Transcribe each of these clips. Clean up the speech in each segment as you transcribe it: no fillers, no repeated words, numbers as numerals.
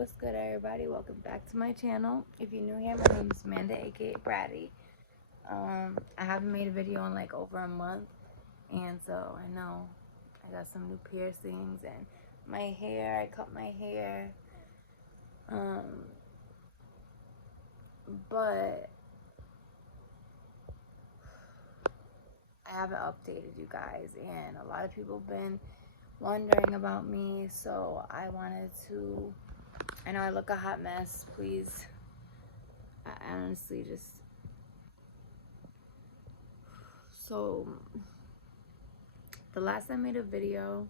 what's good, everybody? Welcome back to my channel. If you're new here, my name is Amanda, aka Bratty. I haven't made a video in like over a month, and so I know I got some new piercings and my hair. I cut my hair, but I haven't updated you guys, and a lot of people have been wondering about me, so I wanted to. I know I look a hot mess. Please, I honestly just. So, the last time I made a video,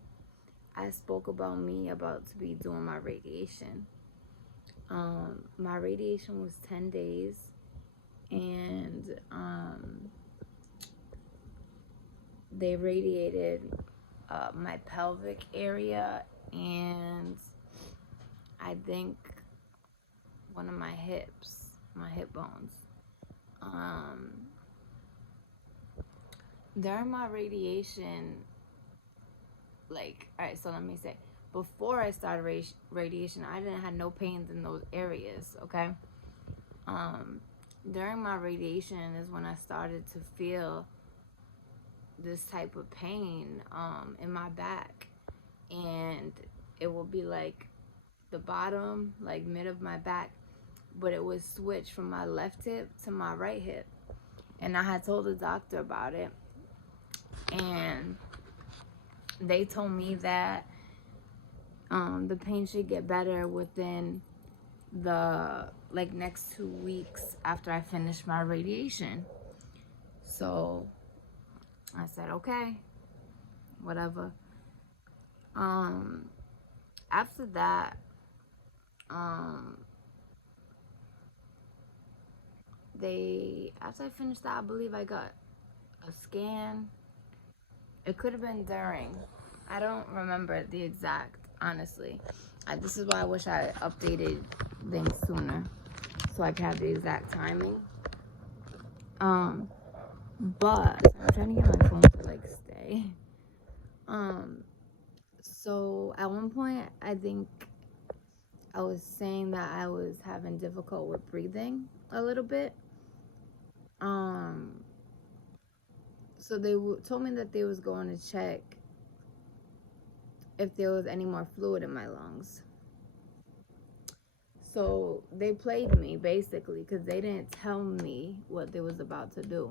I spoke about me about to be doing my radiation. My radiation was 10 days, and they radiated my pelvic area and I think one of my hips, my hip bones. During my radiation, like, all right, so let me say, before I started radiation, I didn't have no pains in those areas, okay? During my radiation is when I started to feel this type of pain in my back, and it will be like the bottom, like mid of my back, but it would switch from my left hip to my right hip. And I had told the doctor about it, and they told me that the pain should get better within the next 2 weeks after I finish my radiation. So I said, okay, whatever. After that, after I finished that, I believe I got a scan. It could have been during. I don't remember the exact, honestly. This is why I wish I updated things sooner, so I could have the exact timing. But I'm trying to get my phone to stay. So at one point, I think I was saying that I was having difficulty with breathing a little bit. So they told me that they was going to check if there was any more fluid in my lungs. So they played me, basically, because they didn't tell me what they was about to do.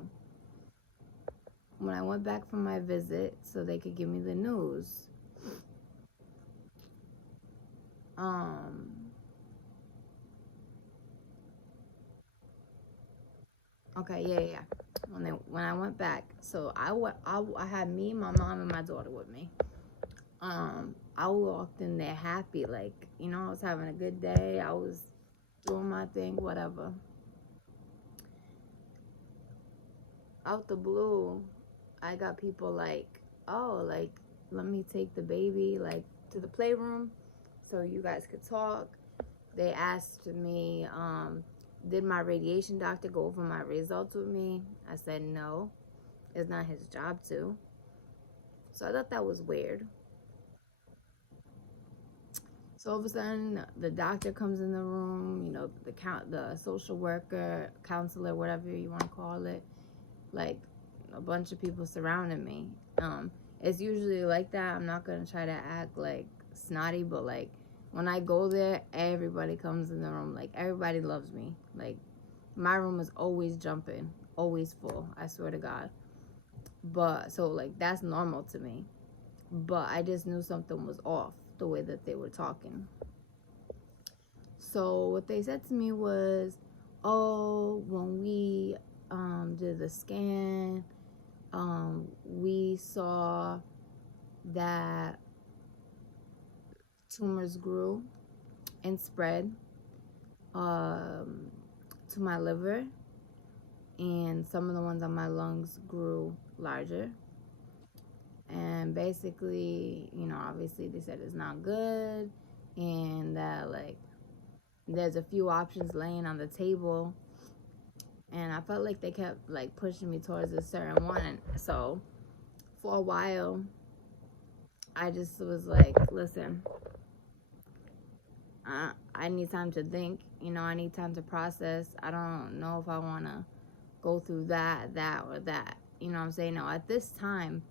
When I went back from my visit so they could give me the news, okay, yeah. When I went back, so I had me, my mom, and my daughter with me. I walked in there happy, I was having a good day. I was doing my thing, whatever. Out the blue, I got people let me take the baby to the playroom so you guys could talk. They asked me, did my radiation doctor go over my results with me? I said no, it's not his job to. So I thought that was weird. So all of a sudden, the doctor comes in the room, the social worker, counselor, whatever you want to call it, a bunch of people surrounding me. It's usually like that. I'm not going to try to act snotty, but when I go there, everybody comes in the room. Everybody loves me. My room is always jumping, always full, I swear to God. But, so, that's normal to me. But I just knew something was off, the way that they were talking. So what they said to me was, oh, when we did the scan, we saw that tumors grew and spread to my liver, and some of the ones on my lungs grew larger. And basically, obviously they said it's not good, and that there's a few options laying on the table, and I felt like they kept pushing me towards a certain one. So for a while, I just was listen, I need time to think, you know, I need time to process. I don't know if I want to go through that, or that, you know what I'm saying? Now, at this time,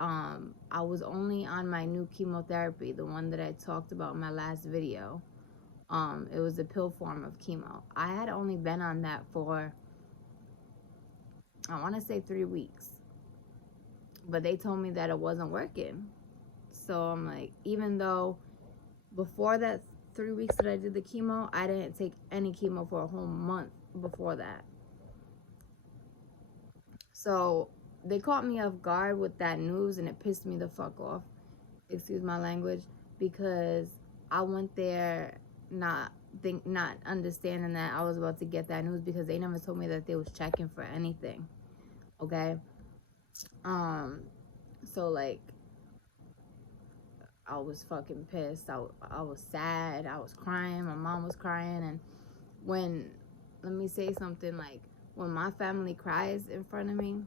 I was only on my new chemotherapy, the one that I talked about in my last video. It was a pill form of chemo. I had only been on that for, I want to say 3 weeks, but they told me that it wasn't working. So I'm like, even though before that 3 weeks that I did the chemo, I didn't take any chemo for a whole month before that. So they caught me off guard with that news, and it pissed me the fuck off. Excuse my language, because I went there not understanding that I was about to get that news, because they never told me that they was checking for anything. Okay. So like, I was fucking pissed. I was sad. I was crying. My mom was crying. And let me say something, like, when my family cries in front of me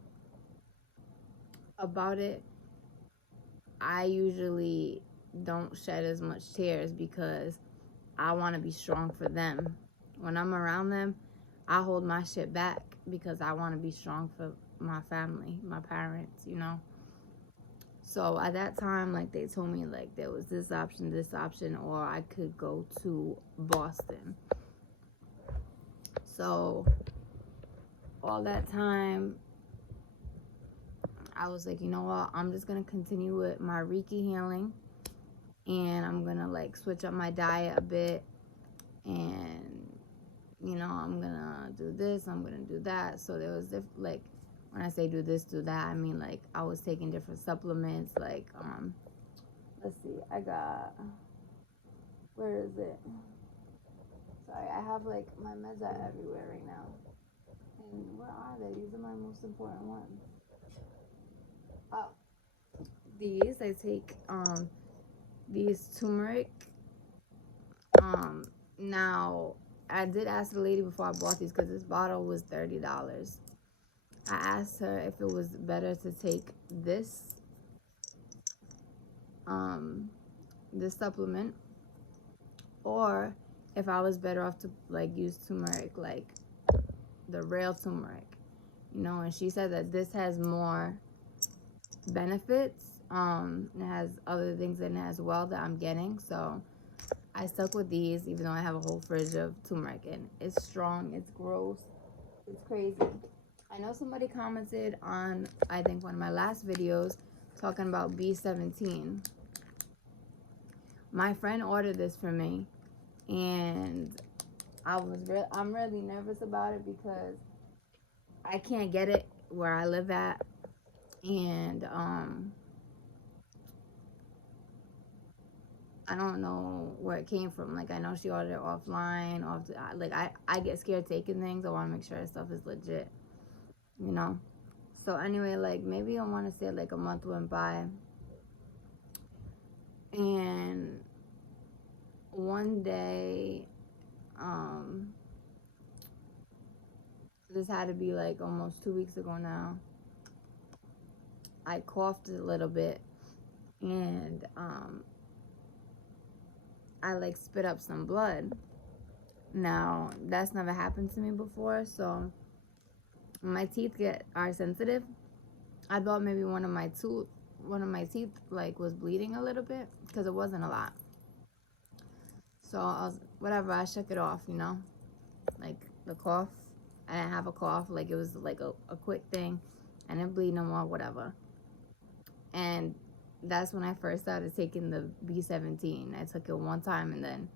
about it, I usually don't shed as much tears, because I want to be strong for them. When I'm around them, I hold my shit back, because I want to be strong for my family, my parents, you know. So at that time, like, they told me, like, there was this option, or I could go to Boston. So all that time, I was like, you know what, I'm just going to continue with my Reiki healing, and I'm going to, like, switch up my diet a bit, and, you know, I'm going to do this, I'm going to do that. So there was, like, when I say do this, do that, I mean, like, I was taking different supplements, like, let's see, I got, where is it? Sorry, I have, like, my meds are everywhere right now. And where are they? These are my most important ones. Oh, these, I take, these turmeric. Now, I did ask the lady before I bought these, because this bottle was $30. I asked her if it was better to take this, this supplement, or if I was better off to, like, use turmeric, like the real turmeric, you know. And she said that this has more benefits. It has other things in it as well that I'm getting. So I stuck with these, even though I have a whole fridge of turmeric, and it's strong, it's gross, it's crazy. I know somebody commented on, I think, one of my last videos talking about B17. My friend ordered this for me, and I'm really nervous about it, because I can't get it where I live at, and I don't know where it came from. Like, I know she ordered it offline, like, I get scared taking things. I want to make sure stuff is legit, you know. So anyway, like, maybe I want to say, like, a month went by, and one day, this had to be, like, almost 2 weeks ago now, I coughed a little bit, and I, like, spit up some blood. Now, that's never happened to me before, so my teeth are sensitive. I thought maybe one of my teeth, like, was bleeding a little bit, because it wasn't a lot. So I shook it off, you know, like, the cough. I didn't have a cough, like, it was like a quick thing. I didn't bleed no more, whatever. And that's when I first started taking the B17. I took it one time, and then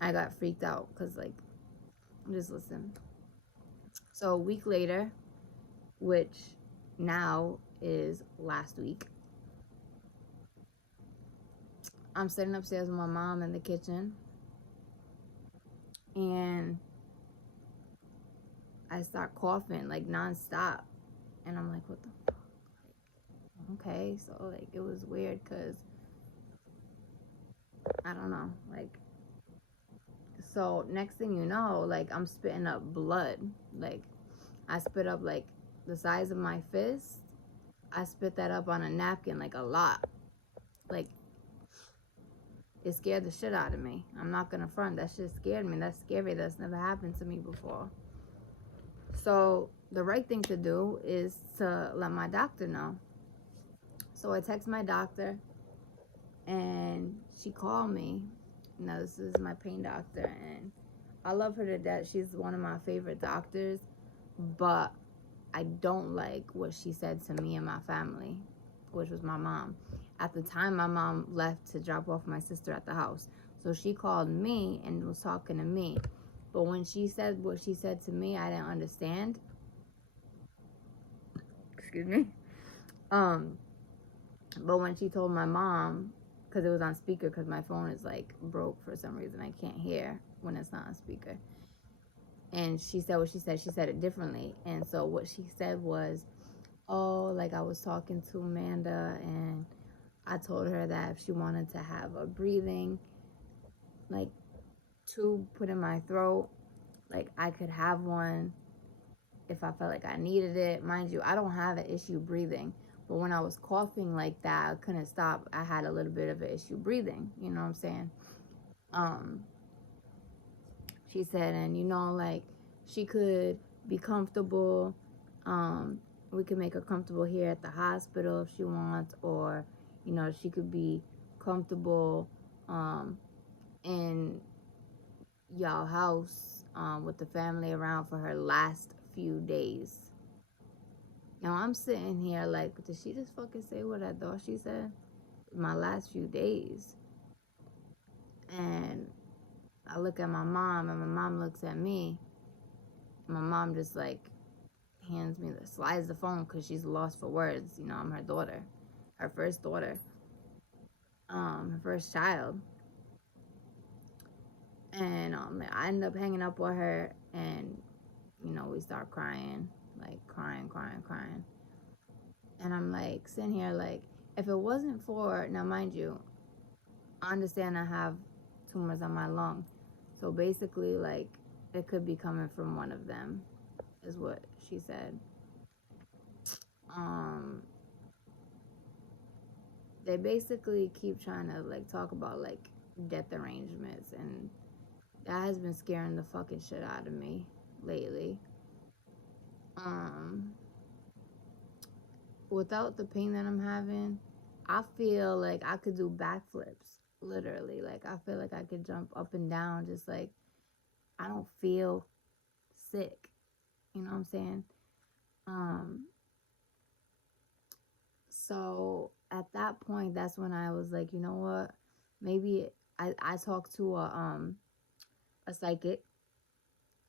I got freaked out, because, like, just listen. So a week later, which now is last week, I'm sitting upstairs with my mom in the kitchen, and I start coughing, like, nonstop. And I'm like, what the fuck? Okay, so, like, it was weird, because I don't know, like, so next thing you know, like, I'm spitting up blood. Like, I spit up, like, the size of my fist. I spit that up on a napkin, like, a lot. Like, It scared the shit out of me. I'm not gonna front. That shit scared me. That's scary. That's never happened to me before. So the right thing to do is to let my doctor know. So I text my doctor, and she called me. Now, this is my pain doctor, and I love her to death. She's one of my favorite doctors, but I don't like what she said to me and my family, which was my mom. At the time, my mom left to drop off my sister at the house. So she called me and was talking to me. But when she said what she said to me, I didn't understand. Excuse me. But when she told my mom, because it was on speaker, because my phone is like broke for some reason, I can't hear when it's not on speaker. And she said what she said it differently. And so what she said was, oh, like I was talking to Amanda, and I told her that if she wanted to have a breathing, like, tube put in my throat, like I could have one if I felt like I needed it. Mind you, I don't have an issue breathing, but when I was coughing like that, I couldn't stop. I had a little bit of an issue breathing, you know what I'm saying? She said, and like she could be comfortable. We could make her comfortable here at the hospital if she wants, or she could be comfortable in y'all house with the family around for her last few days. Now I'm sitting here like, did she just fucking say what I thought she said? My last few days. And I look at my mom, and my mom looks at me. My mom just like slides the phone because she's lost for words. I'm her daughter, her first daughter, her first child. And I end up hanging up with her, and we start crying, like crying. And I'm like sitting here like, if it wasn't for, now mind you, I understand I have tumors on my lung, so basically like it could be coming from one of them, is what she said. They basically keep trying to like talk about like death arrangements, and that has been scaring the fucking shit out of me lately. Without the pain that I'm having, I feel like I could do backflips, literally. Like I feel like I could jump up and down, just like I don't feel sick. You know what I'm saying? So at that point, that's when I was like, you know what? Maybe I talked to a psychic,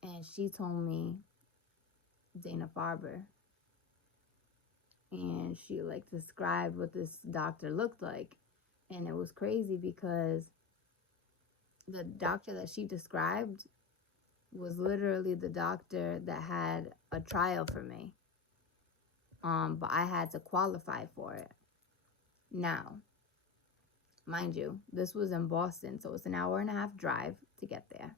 and she told me Dana-Farber, and she like described what this doctor looked like, and it was crazy because the doctor that she described was literally the doctor that had a trial for me. But I had to qualify for it. Now, mind you, this was in Boston, so it's an 1.5-hour drive to get there.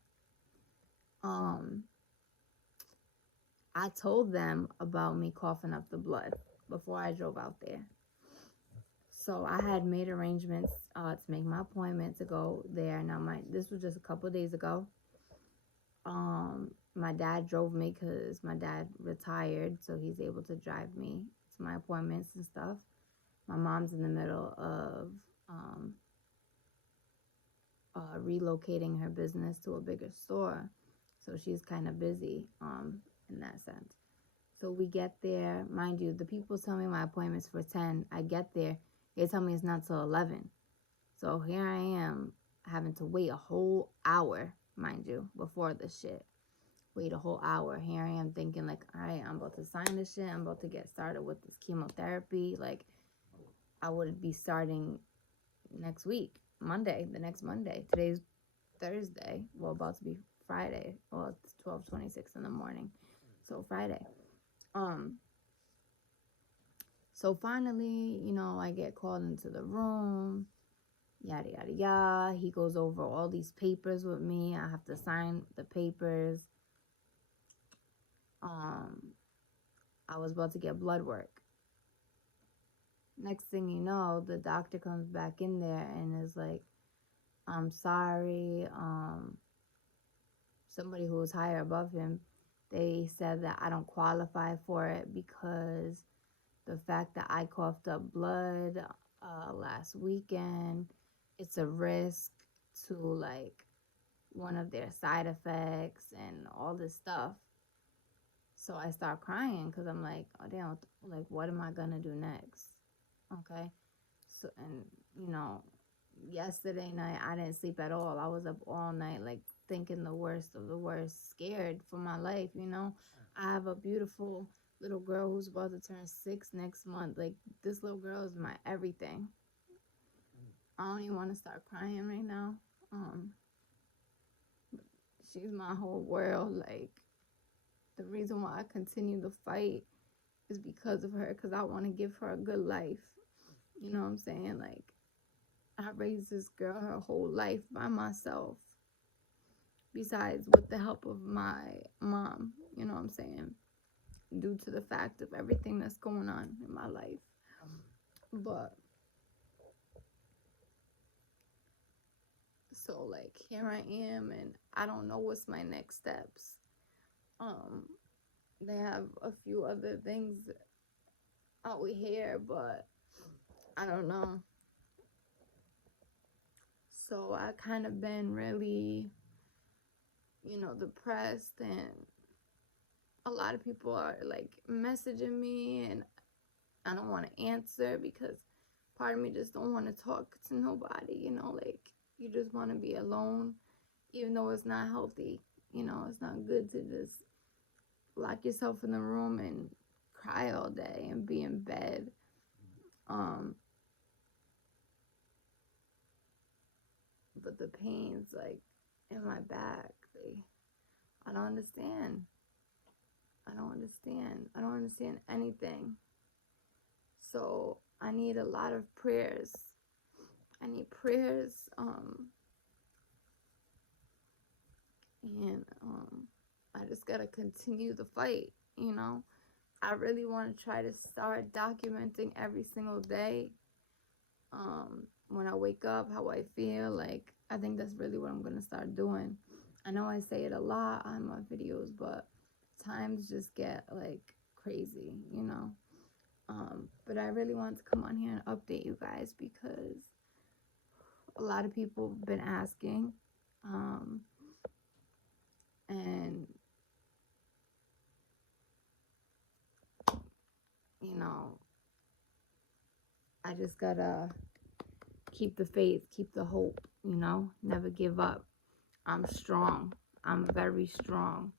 I told them about me coughing up the blood before I drove out there. So I had made arrangements to make my appointment to go there. Now, this was just a couple of days ago. My dad drove me because my dad retired, so he's able to drive me to my appointments and stuff. My mom's in the middle of relocating her business to a bigger store, so she's kind of busy in that sense. So we get there. Mind you, the people tell me my appointment's for 10. I get there, they tell me it's not till 11. So here I am having to wait a whole hour, mind you, before this shit. Wait a whole hour. Here I am thinking like, all right, I'm about to sign this shit. I'm about to get started with this chemotherapy. Like, I would be starting next week, the next Monday. Today's Thursday. Well, about to be Friday. Well, it's 12:26 in the morning. So Friday. So finally, I get called into the room. Yada, yada, yada. He goes over all these papers with me. I have to sign the papers. I was about to get blood work. Next thing you know, the doctor comes back in there and is like, I'm sorry. Somebody who was higher above him, they said that I don't qualify for it because the fact that I coughed up blood last weekend, it's a risk to like one of their side effects and all this stuff. So I start crying because I'm like, oh damn, like what am I gonna do next? Okay. So, and you know, yesterday night I didn't sleep at all. I was up all night, like thinking the worst of the worst, scared for my life. I have a beautiful little girl who's about to turn 6 next month. Like, this little girl is my everything. I don't even want to start crying right now. She's my whole world. Like, the reason why I continue to fight is because of her, because I want to give her a good life. You know what I'm saying? Like, I raised this girl her whole life by myself, besides with the help of my mom. You know what I'm saying? Due to the fact of everything that's going on in my life. But so like here I am, and I don't know what's my next steps. They have a few other things out here, but I don't know. So I kind of been really, depressed, and a lot of people are like messaging me, and I don't want to answer because part of me just don't want to talk to nobody, like you just want to be alone, even though it's not healthy. It's not good to just lock yourself in the room and cry all day and be in bed. But the pains like in my back, I don't understand. I don't understand anything. So I need a lot of prayers. I need prayers. And I just gotta continue the fight. I really want to try to start documenting every single day. When I wake up, how I feel. Like, I think that's really what I'm gonna start doing. I know I say it a lot on my videos, but times just get like crazy. But I really want to come on here and update you guys because a lot of people have been asking. And I just gotta keep the faith, keep the hope, never give up. I'm strong. I'm very strong.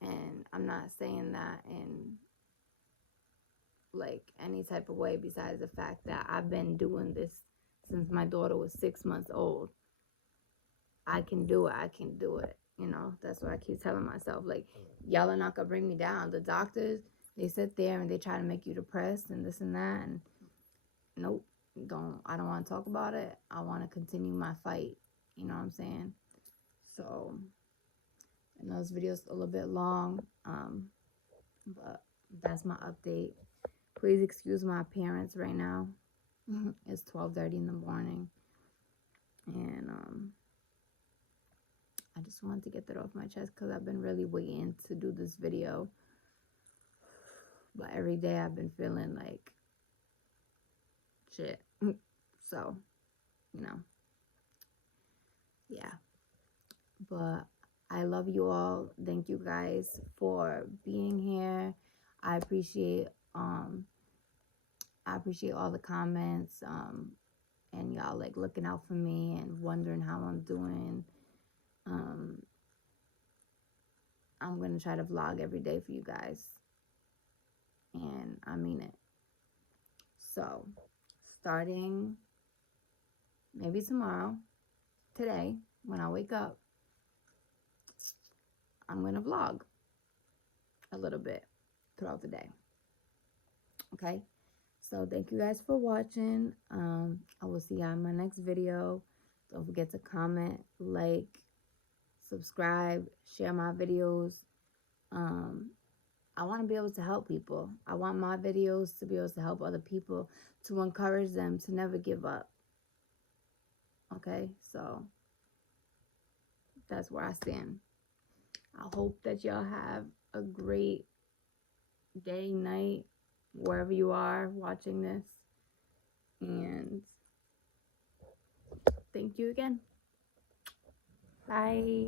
And I'm not saying that in like any type of way besides the fact that I've been doing this since my daughter was 6 months old. I can do it. I can do it. That's what I keep telling myself. Like, y'all are not gonna bring me down. The doctors, they sit there and they try to make you depressed and this and that. And nope, I don't want to talk about it. I want to continue my fight. You know what I'm saying? So, I know this video's a little bit long, but that's my update. Please excuse my appearance right now. It's 12:30 in the morning, and I just wanted to get that off my chest because I've been really waiting to do this video. But every day I've been feeling like shit. So, yeah. But I love you all. Thank you guys for being here. I appreciate all the comments, and y'all like looking out for me and wondering how I'm doing. I'm gonna try to vlog every day for you guys, and I mean it. So, starting maybe tomorrow, today, when I wake up, I'm gonna vlog a little bit throughout the day. Okay? So thank you guys for watching. I will see y'all in my next video. Don't forget to comment, like, subscribe, share my videos. I want to be able to help people. I want my videos to be able to help other people, to encourage them to never give up. Okay, so that's where I stand. I hope that y'all have a great day, night, wherever you are watching this. And thank you again. Bye.